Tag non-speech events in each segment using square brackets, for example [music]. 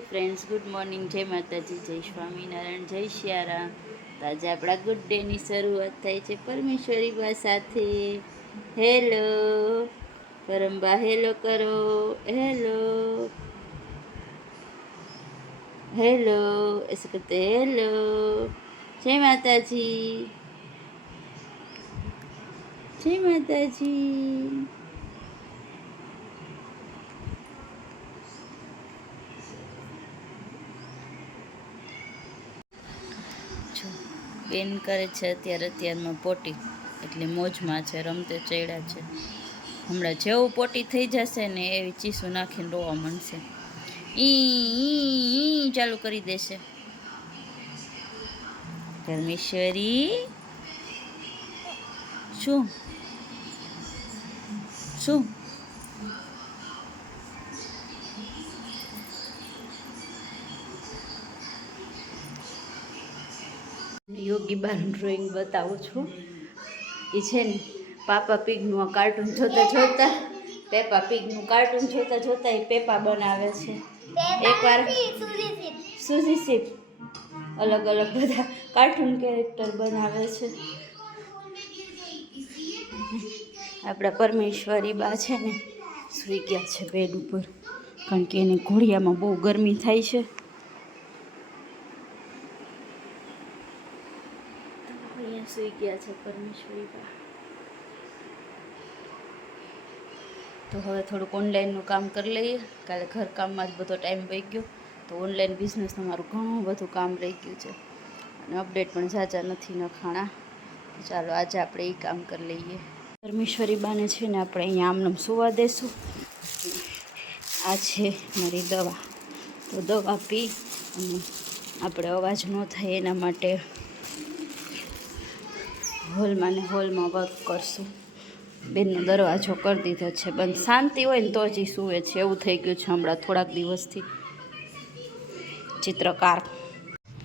Friends good morning જય માતાજી, જય સ્વામિનારાયણ, જય શિયારામ. તો આજે આપણા ગુડ ડેની શરૂઆત થાય છે પરમેશ્વરી બા સાથે. હેલો પરંબા હેલો કરો. હેલો હેલો એસે કરતે હેલો જય માતાજી. જય માતાજી. બેન કરે છે અત્યારે અત્યારમાં પોટી. એટલે મોજમાં છે, રમતે ચડ્યા છે. હમણાં જેવું પોટી થઈ જશે ને એવી ચીસું નાખીને રોવા ઈ ઈ ચાલુ કરી દેશે. પરમેશ્વરી, શું? શું? યોગી બાનું ડ્રોઈંગ બતાવું છું. એ છે ને પાપા પીગનું આ કાર્ટૂન જોતા જોતા પેપા પીગનું કાર્ટૂન જોતા જોતા એ પેપા બનાવે છે. એકવાર સુઝી સીપ અલગ અલગ બધા કાર્ટૂન કેરેક્ટર બનાવે છે. આપણા પરમેશ્વરી બા છે ને સૂઈ ગયા છે બેડ ઉપર. કારણ કે એને ઘોડિયામાં બહુ ગરમી થાય છે અહીંયા સૂઈ ગયા છે પરમેશ્વરી બા. તો હવે થોડુંક ઓનલાઈનનું કામ કરી લઈએ. કાલે ઘર કામમાં જ બધો ટાઈમ વહી ગયો. તો ઓનલાઈન બિઝનેસ તમારું ઘણું બધું કામ રહી ગયું છે. અને અપડેટ પણ ઝાઝા નથી ન ખાણા. ચાલો આજે આપણે એ કામ કરી લઈએ. પરમેશ્વરી બાને છે ને આપણે અહીંયા આમનામ સુવા દેશું. આ છે મારી દવા. તો દવા પી અને આપણે અવાજ ન થાય એના માટે હોલમાં ને હોલમાં વર્ક કરશું. બેનનો દરવાજો કરી દીધો છે. બંધ શાંતિ હોય ને તો જ સૂવે છે. એવું થઈ ગયું છે હમણાં થોડાક દિવસથી. ચિત્રકાર.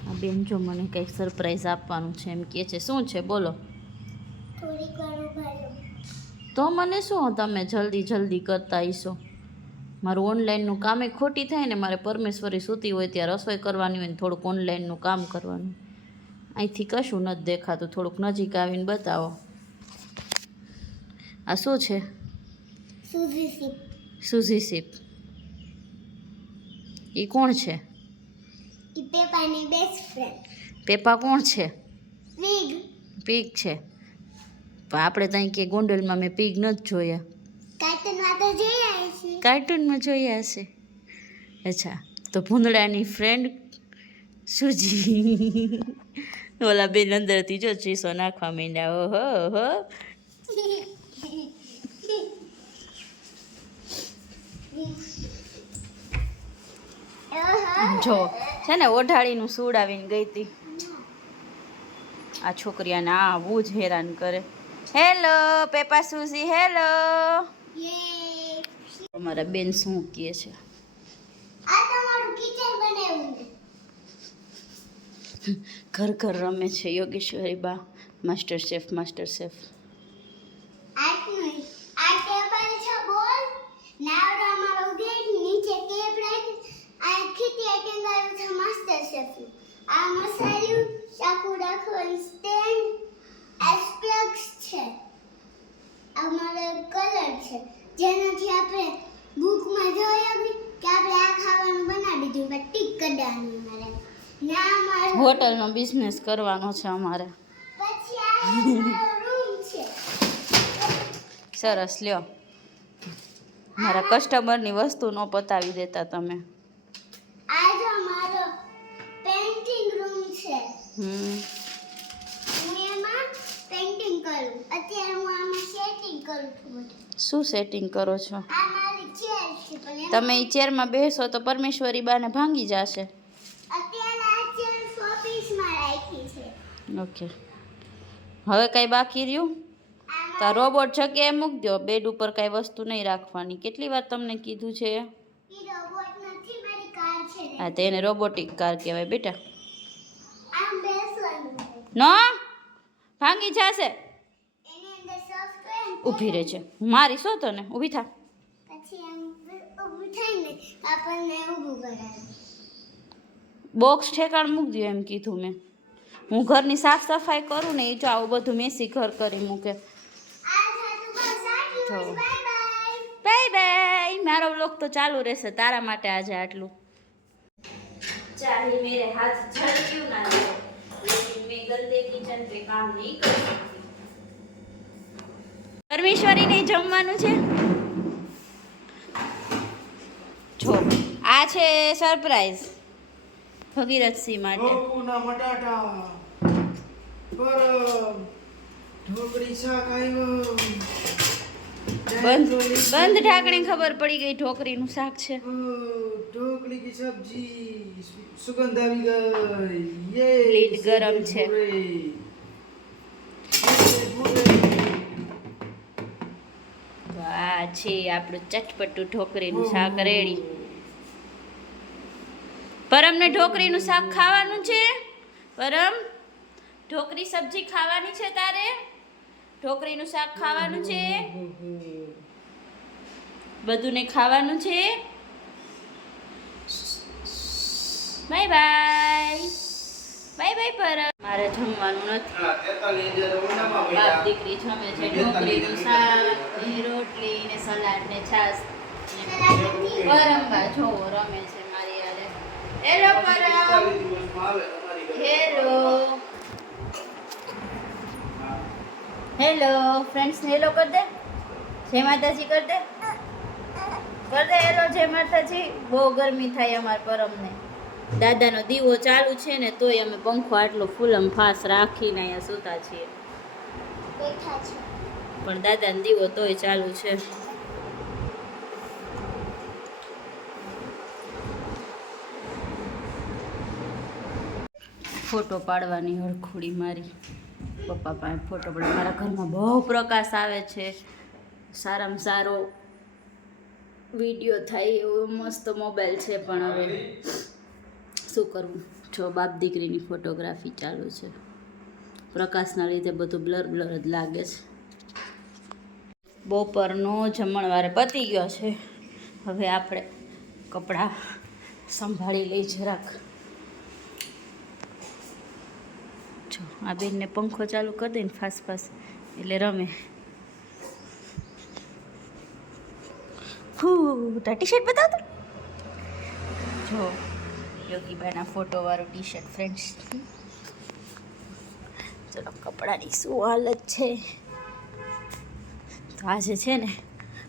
આ બેન જો મને કંઈક સરપ્રાઈઝ આપવાનું છે એમ કહે છે. શું છે? બોલો. તો મને શું તમે જલ્દી જલ્દી કરતા આવીશો. મારું ઓનલાઈનનું કામે ખોટી થાય ને મારે પરમેશ્વરી સૂતી હોય ત્યાં રસોઈ કરવાની હોય ને થોડુંક ઓનલાઈનનું કામ કરવાનું. અહીંથી કશું નથી દેખાતું. થોડુંક નજીક આવીને બતાવો. આ શું છે? સુઝી સીપ એ કોણ છે? પેપાની બેસ્ટ ફ્રેન્ડ પેપા કોણ છે? વિગ પીગ છે. પણ આપણે ત્યાં કે ગોંડલમાં મેં પીગ નથી જોયા. કાર્ટૂનમાં તો છે કાર્ટૂનમાં જોયા હશે. અચ્છા. તો ભૂંદડાની ફ્રેન્ડ સુજી [laughs] ઓલા બેન અંદરથી જો ચીસો નાખવા માંડ્યા ઓહો હો જો છે ને ઓઢાડીનું સુડાવીને ગઈ હતી. આ છોકરીયાને આવું જ હેરાન કરે. હેલો પેપા સુઝી હેલો અમારા બેન શું કહે છે આ તમારું કિચન બનાવ્યું ને ઘર ઘર રમે છે. Yogeshwari Ba master chef master chef આજનું આ ટેબલ છે બોલ નાવડો અમારો ગેટ નીચે કેપ રાખી આ ખીતી ટેંગારું છે માસ્ટર શેફ આ મસાલું ચાકુ રાખવાનું સ્ટેન્ડ એસ્પેક્સ છે આ મારો કલર છે જેનાથી આપણે બુકમાં જોઈએ બી કે આપણે આ ખાવાનું બનાવી દીધું પણ ટીક કઢાવવાનું મારે ના મારો હોટલનો બિઝનેસ કરવાનો છે અમારે. સરસ લ્યો. મારા કસ્ટમરની વસ્તુ ન પતાવી દેતા તમે. શું સેટિંગ કરો છો? તમે ચેરમાં બેસો તો પરમેશ્વરી બાને ભાંગી જશે. શોપીસમાં રાખી છે. ઓકે. હવે કાંઈ બાકી રહ્યું? તો રોબોટ જગ્યાએ મૂકી દો બેડ ઉપર કાંઈ વસ્તુ નહીં રાખવાની. કેટલી વાર તમને કીધું છે? હા તો નથી મારી કાર છે ને. હા તેને રોબોટિક કાર કહેવાય બેટા. ન? ભાંગી જશે. એની ઊભી રહે છે મારી શું તને ઊભી થા. પછી ઊભી થઈને આપણને ઊભું કરાવે. બોક્સ ઠેકાણ મૂકજો એમ કીધું મેં. હું ઘરની સાફ સફાઈ કરું ને એ જો આવું બધું મેસી ઘર કરી મૂકે. જો. બાય બાય મારો બ્લોગ તો ચાલુ રહેશે તારા માટે આજે આટલું. ચાહે મેરે હાથ જળ ના લે? જમવાનું છે? જો આ છે સરપ્રાઈઝ ભગીરથસિંહ માટે. ગોકુના મટાટા પર ઢોકળી શાક આવ્યો બંધ બંધ ઢાંકણે ખબર પડી ગઈ ઢોકરીનું શાક છે. ઢોકળી કી સબ્જી સુગંધ આવી ગઈ. યે લીટ ગરમ છે. આ છે આપણું ચટપટું ઢોકરીનું શાક રેડી. પરમને ઢોકરીનું શાક ખાવાનું છે? પરમ ઢોકરી સબ્જી ખાવાની છે તારે? ઢોકરીનું શાક ખાવાનું છે? બધું ને ખાવાનું છે? Bye bye. Bye bye Param. મારે જમવાનું નથી. હા, 43 હજાર ઊંડામાં બાપ દીકરી જમે છે ઢોકરીનું શાક રોટલી ને સલાડ ને છાશ પરમ જોવો રમે છે. હેલો પરમ 45 દિવસમાં આવે તમારી ઘરે. હેલો હેલો ફ્રેન્ડ્સ હેલો કર દે. જય માતાજી કર દે. કર દે હેલો જય માતાજી. બહુ ગરમી થાય અમાર પરમને. દાદાનો દીવો ચાલુ છે ને તોય અમે પંખો આટલો ફૂલમ ફાસ રાખીને અહીંયા સૂતા છીએ. પણ દાદાનો દીવો તોય ચાલુ છે. ફોટો પાડવાની હળખોડી મારી. પપ્પા પાસે ફોટો પડે. મારા ઘરમાં બહુ પ્રકાશ આવે છે. સારામાં સારો વીડિયો થાય એવો મસ્ત મોબાઈલ છે પણ હવે શું કરવું? જો બાપ દીકરીની ફોટોગ્રાફી ચાલુ છે. પ્રકાશના લીધે બધું બ્લર બ્લર જ લાગે છે. બપોરનો જમણવાર પતી ગયો છે. હવે આપણે કપડાં સંભાળી લઈ જરાક જો આ બેનને પંખો ચાલુ કરી દઈને ફાસ ફાસ એટલે રમે. તા ટી શર્ટ બતાવ તો. જો યોગીબાના ફોટોવાળું ટી શર્ટ ફ્રેન્ડ્સ ચલો કપડાની શું હાલત છે? તો આજે છે ને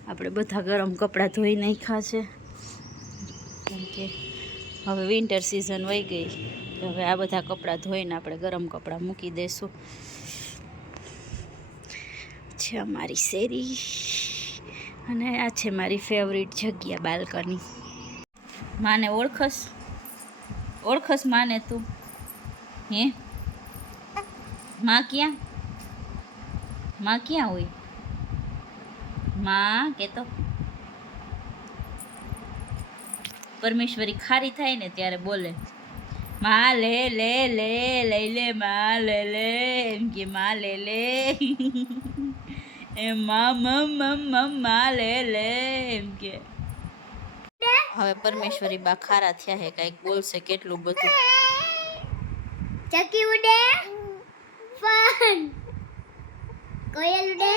આપણે બધા ગરમ કપડાં ધોઈ નાખ્યા છે. કેમ કે હવે વિન્ટર સિઝન વહી ગઈ. હવે આ બધા કપડાં ધોઈને આપણે ગરમ કપડાં મૂકી દઈશું છે અમારી શેરી. અને આ છે મારી ફેવરિટ જગ્યા, બાલ્કની. માને ઓળખસ? ઓળખસ માને તું? હે? માં ક્યાં? માં ક્યાં હોય? માં કે પરમેશ્વરી ખારી થાય ને ત્યારે બોલે. માં લે લે લે લઈ લે માં લે લે એમ કે માં લે લે એ માં મમ મમ મમમાં લે લે એમ કે હવે પરમેશ્વરી બા ખારા થયા હે, કાંઈક બોલશે, કેટલું બધું. ચકી ઉડે, ફન. કોયલ ઉડે,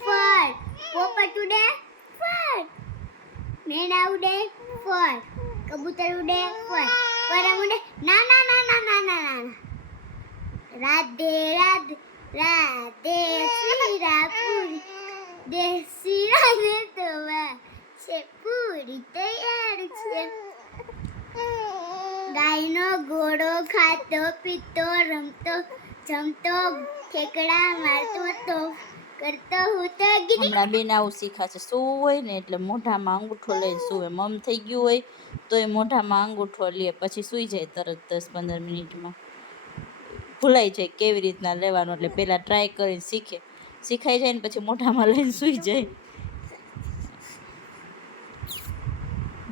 ફન. પોપટ ઉડે, ફન. મેણા ઉડે, ફન. કબૂતર ઉડે, ફન. પરમ ઉડે ના ના ના ના ના ના ના રાધે રાધે રાધે શ્રી રાપુરી દેશી રાધે તો છે. પૂરી તૈયાર છે. ગાયનો ઘોડો ખાતો, પીતો, રમતો, જમતો, ઠેકડા મારતો, તો કરતો હમણાં બેન આવું શીખાશે. શું હોય ને એટલે મોઢામાં અંગૂઠો લઈને સૂવે. મમ થઈ ગયું હોય તો એ મોઢામાં અંગૂઠો લે, પછી સૂઈ જાય તરત દસ પંદર મિનિટમાં. ભૂલાઈ જાય કેવી રીતના લેવાનું, એટલે પહેલાં ટ્રાય કરીને શીખે. શીખાઈ જાય ને પછી મોઢામાં લઈને સૂઈ જાય.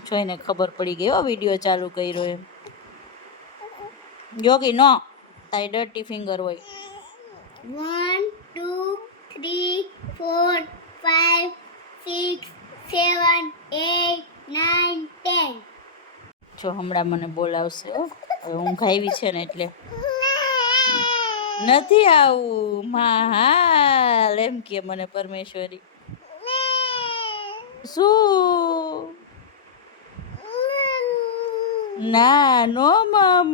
જોઈને ખબર પડી ગઈ હો, વીડિયો ચાલુ કર્યો એમ. યોગી, નો. તારી ડર્ટી ફિંગર હોય. One two three four five six seven eight nine ten જો હમણાં મને બોલાવશે ઊંઘ આવી છે ને એટલે. નથી આવું. માં હાલ એમ કે મને પરમેશ્વરી. શું? ના નો મમ.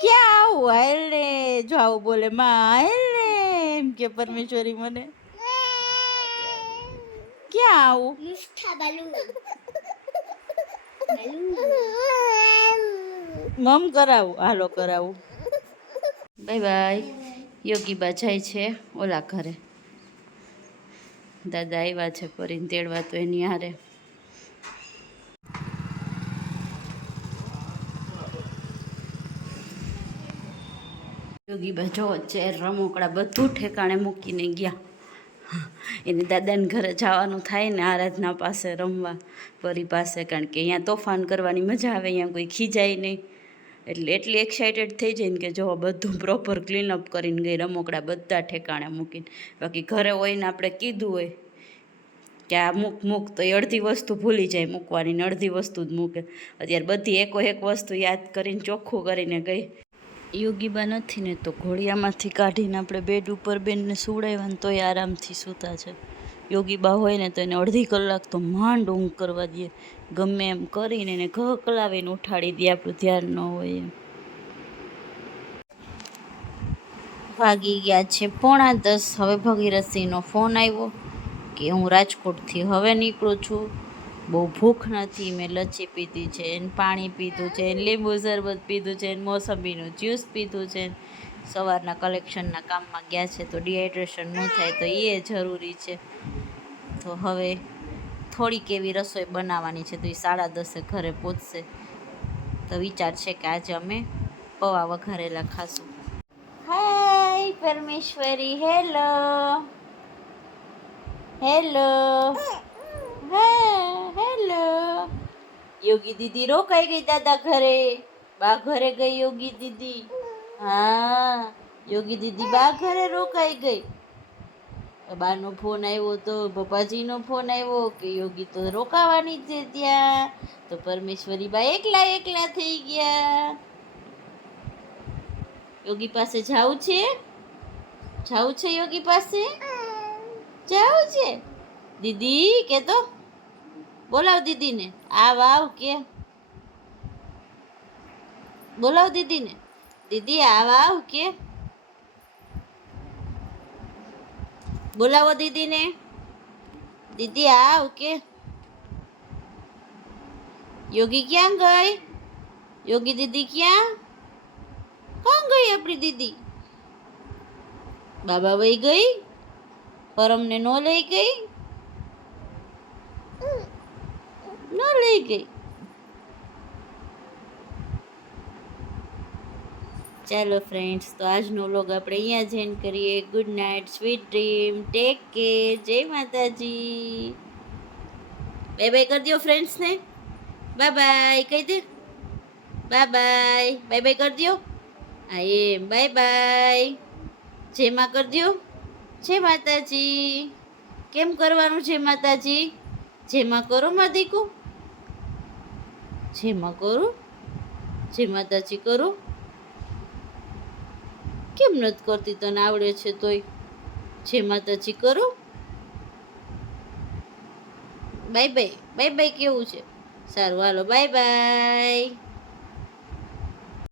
ક્યાં આવું હાલ ને જો આવું બોલે, માં, હાલ એમ કે પરમેશ્વરી મને. ક્યાં આવું? મુસ્ઠા બાલુ મમ કરાવું, હાલો કરાવું. Bye bye. યોગી બા જાય છે, ઓલા ઘરે. દાદા આવ્યા છે ફરીને તેડવા તો એની હારે. યોગી બા જો ચેર રમકડા બધું ઠેકાણે મૂકીને ગયા. એને દાદાને ઘરે જવાનું થાય ને આરાધના પાસે રમવા. પરી પાસે કારણ કે અહીંયા તોફાન કરવાની મજા આવે, અહીંયા કોઈ ખીજાય નહીં. એટલે એટલી એક્સાઇટેડ થઈ જાય ને કે જો બધું પ્રોપર ક્લીનઅપ કરીને ગઈ રમકડા બધા ઠેકાણે મૂકીને. બાકી ઘરે હોઈને આપણે કીધું હોય કે આ મૂક મૂક, તો એ અડધી વસ્તુ ભૂલી જાય મૂકવાની ને અડધી વસ્તુ જ મૂકે. અત્યારે બધી એકો એક વસ્તુ યાદ કરીને ચોખ્ખું કરીને ગઈ. યોગીબા નથી ને તો ઘોડિયામાંથી કાઢીને આપણે બેડ ઉપર બેનને સુવડાવ્યા ને તોય આરામથી સૂતા છે. યોગીબા હોય ને તો એને અડધી કલાક તો માંડ ઊંઘ કરવા દે. ગમે એમ કરીને એને ઘકલાવીને ઉઠાડી દે, આપણું ધ્યાન ન હોય એમ. વાગી ગયા છે પોણા દસ. હવે ભગીરથસિંહનો ફોન આવ્યો કે હું રાજકોટથી હવે નીકળું છું. બહુ ભૂખ નથી, મેં લચ્છી પીધી છે, એને પાણી પીધું છે, એને લીંબુ શરબત પીધું છે, એને મોસંબીનું જ્યુસ પીધું છે. સવારના કલેક્શનના કામમાં ગયા છે તો ડિહાઇડ્રેશન ન થાય તો એ જરૂરી છે. તો હવે થોડીક એવી રસોઈ બનાવવાની છે તો એ સાડા દસે ઘરે પહોંચશે તો વિચાર છે કે આજે અમે પૌવા વઘારેલા ખાશું. Hi, Parmeshwari, hello. હેલો. હા, હેલો. યોગી દીદી રોકાઈ ગઈ દાદા ઘરે. બા ઘરે ગઈ યોગી દીદી. હા, યોગી દીદી બા ઘરે રોકાઈ ગઈ. બાનો ફોન આવ્યો તો પપ્પાજીનો ફોન આવ્યો કે યોગી તો રોકાવાની છે ત્યાં. તો પરમેશ્વરી બા એકલા એકલા થઈ ગયા. યોગી પાસે જાવું છે? જાવું છે યોગી પાસે? જાવું છે? દીદી કે તો બોલાવ દીદીને. આવ આવ, કે. બોલાવ દીદીને. દીદી, આવ આવ, કે. બોલાવો દીદીને. દીદી આવ કે યોગી ક્યાં ગઈ? યોગી દીદી ક્યાં? કોણ ગઈ આપણી દીદી? બાબા વહી ગઈ? પરમને નો લઈ ગઈ? ન લઈ ગઈ. ચાલો ફ્રેન્ડ્સ તો આજનો વ્લોગ આપણે અહીંયા જ એન્ડ કરીએ. Good night sweet dream take care જય માતાજી. બાય બાય કરી દો ફ્રેન્ડ્સને બાય બાય કહી દે. બાય બાય બાય બાય કરી દો હા, એમ. બાય બાય જેમાં કરી દો જય માતાજી. કેમ કરવાનું છે માતાજી? જેમાં કરો માદીકું જેમાં કરું. જે માતાજી કરો. કેમ નથી કરતી? તને આવડે છે તોય. જે માતાજી કરો. બાય બાય બાય બાય કેવું છે? સારું, હાલો. Bye bye